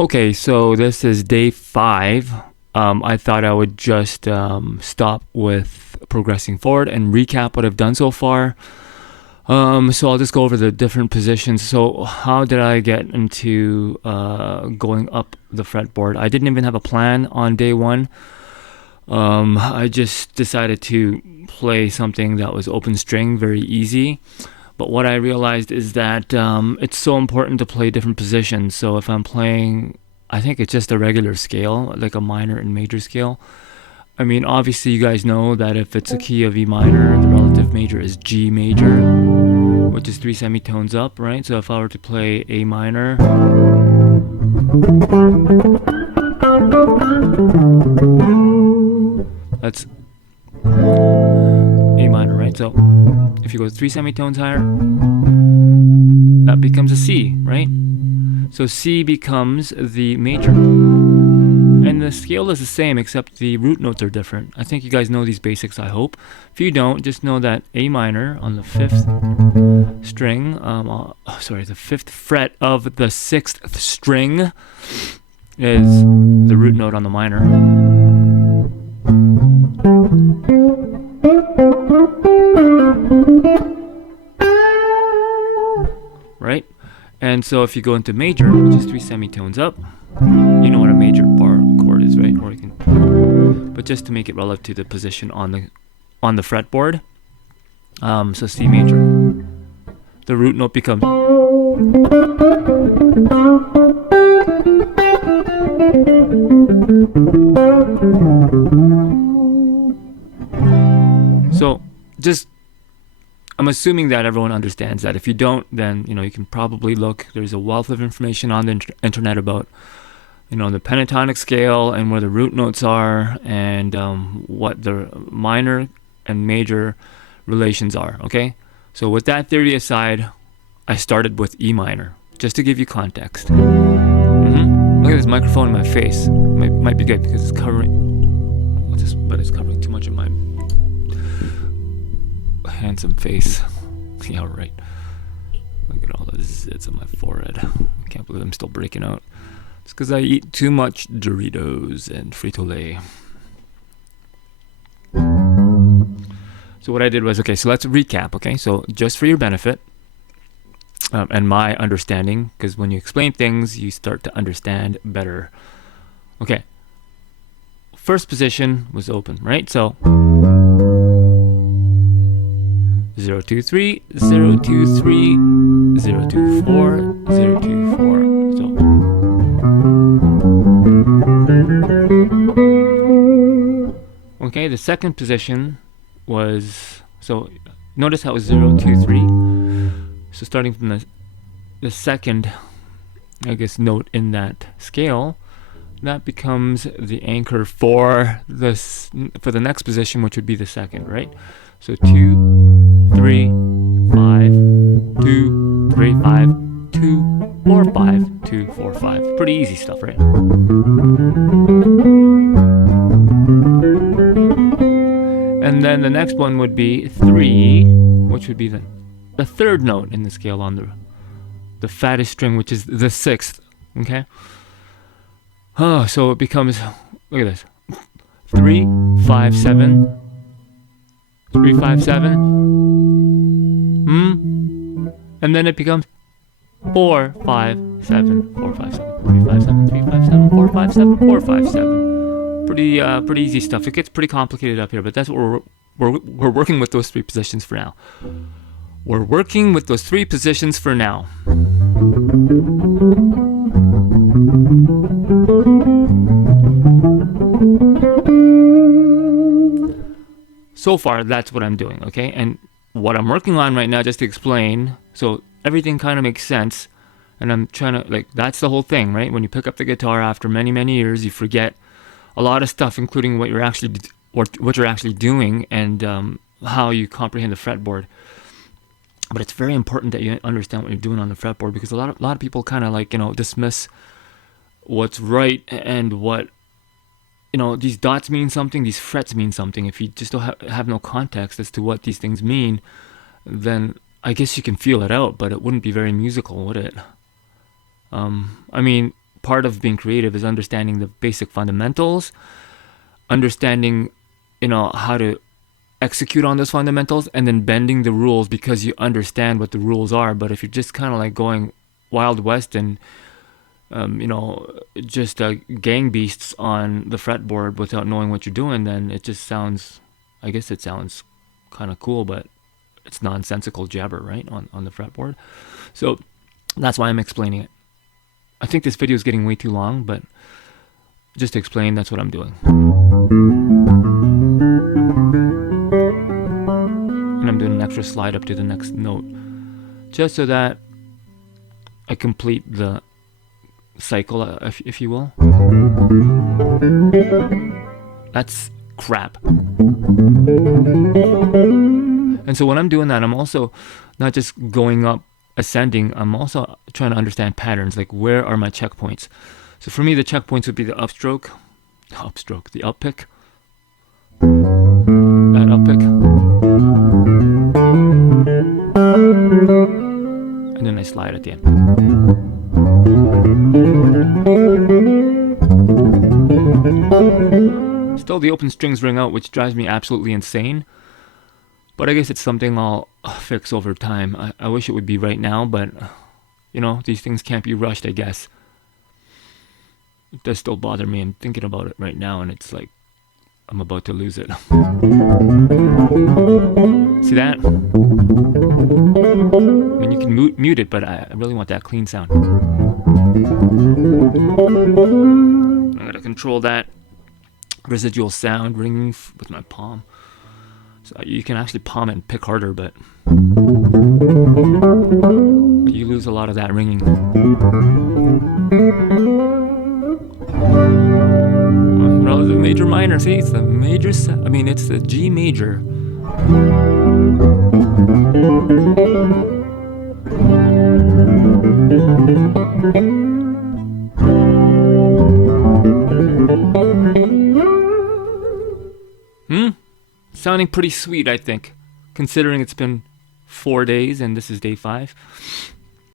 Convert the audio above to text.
Okay, so this is day 5. I thought I would just stop with progressing forward and recap what I've done so far. So I'll just go over the different positions. So how did I get into going up the fretboard? I didn't even have a plan on day 1. I just decided to play something that was open string, very easy. But what I realized is that it's so important to play different positions. So if I'm playing, I think it's just a regular scale, like a minor and major scale. I mean, obviously you guys know that if it's a key of E minor, the relative major is G major, which is 3 semitones up, right? So if I were to play A minor, that's A minor, right? So if you go 3 semitones higher, that becomes a C, right? So C becomes the major. And the scale is the same, except the root notes are different. I think you guys know these basics, I hope. If you don't, just know that A minor on the 5th string, the 5th fret of the 6th string is the root note on the minor. Right? And so if you go into major, which is 3 semitones up, you know what a major bar chord is, right? Or you can, but just to make it relative to the position on the fretboard. So C major, the root note becomes. So just, I'm assuming that everyone understands that. If you don't, then you can probably look. There's a wealth of information on the internet about the pentatonic scale and where the root notes are and what the minor and major relations are. Okay, so with that theory aside, I started with E minor just to give you context. Look at this microphone in my face. Might be good because it's covering. But it's covering too much of my handsome face. Yeah, right. Look at all the zits on my forehead. I can't believe I'm still breaking out. It's because I eat too much Doritos and Frito-Lay. So what I did was, okay, so let's recap, okay? So just for your benefit and my understanding, because when you explain things, you start to understand better. Okay. First position was open, right? So 0 2 3 0 2 3 0 2 4 0 2 4. So okay, the second position was, so notice how it was 0 2 3. So starting from the second, I guess, note in that scale, that becomes the anchor for the next position, which would be the second, right? So 2 3 5 2 3 5 2 4 5 2 4 5. Pretty easy stuff, right? And then the next one would be 3, which would be the third note in the scale on the fattest string, which is the 6th. Okay. Oh, so it becomes, look at this, 3 5 7 3 5 7. And then it becomes 4 5 7 4 5 7 3 5 7 3 5 7 4 5 7 4 5 7. Pretty easy stuff. It gets pretty complicated up here, but that's what we're working with those 3 positions for now. We're working with those 3 positions for now. So far, that's what I'm doing, okay? And what I'm working on right now, just to explain, so everything kind of makes sense, and I'm trying to, that's the whole thing, right? When you pick up the guitar after many, many years, you forget a lot of stuff, including what you're actually doing and how you comprehend the fretboard. But it's very important that you understand what you're doing on the fretboard, because a lot of people kind of dismiss what's right and what these dots mean something, these frets mean something. If you just don't have no context as to what these things mean, then I guess you can feel it out, but it wouldn't be very musical, would it? I mean, part of being creative is understanding the basic fundamentals, understanding, how to execute on those fundamentals, and then bending the rules because you understand what the rules are. But if you're just kind of like going Wild West and just gang beasts on the fretboard without knowing what you're doing, then it just sounds, I guess it sounds kind of cool, but it's nonsensical jabber, right, on the fretboard. So that's why I'm explaining it. I think this video is getting way too long, but just to explain, that's what I'm doing. And I'm doing an extra slide up to the next note, just so that I complete the cycle, if you will. That's crap. And so when I'm doing that, I'm also not just going up, ascending, I'm also trying to understand patterns, like where are my checkpoints. So for me, the checkpoints would be the upstroke, the up pick, that up pick, and then I slide at the end. Still, the open strings ring out, which drives me absolutely insane. But I guess it's something I'll fix over time. I wish it would be right now, but, these things can't be rushed, I guess. It does still bother me. I'm thinking about it right now, and it's like I'm about to lose it. See that? I mean, you can mute it, but I really want that clean sound. I'm going to control that residual sound ringing with my palm. So you can actually palm it and pick harder, but you lose a lot of that ringing. Well, the major minor, see, it's the major, it's the G major. Sounding pretty sweet, I think, considering it's been 4 days and this is day 5.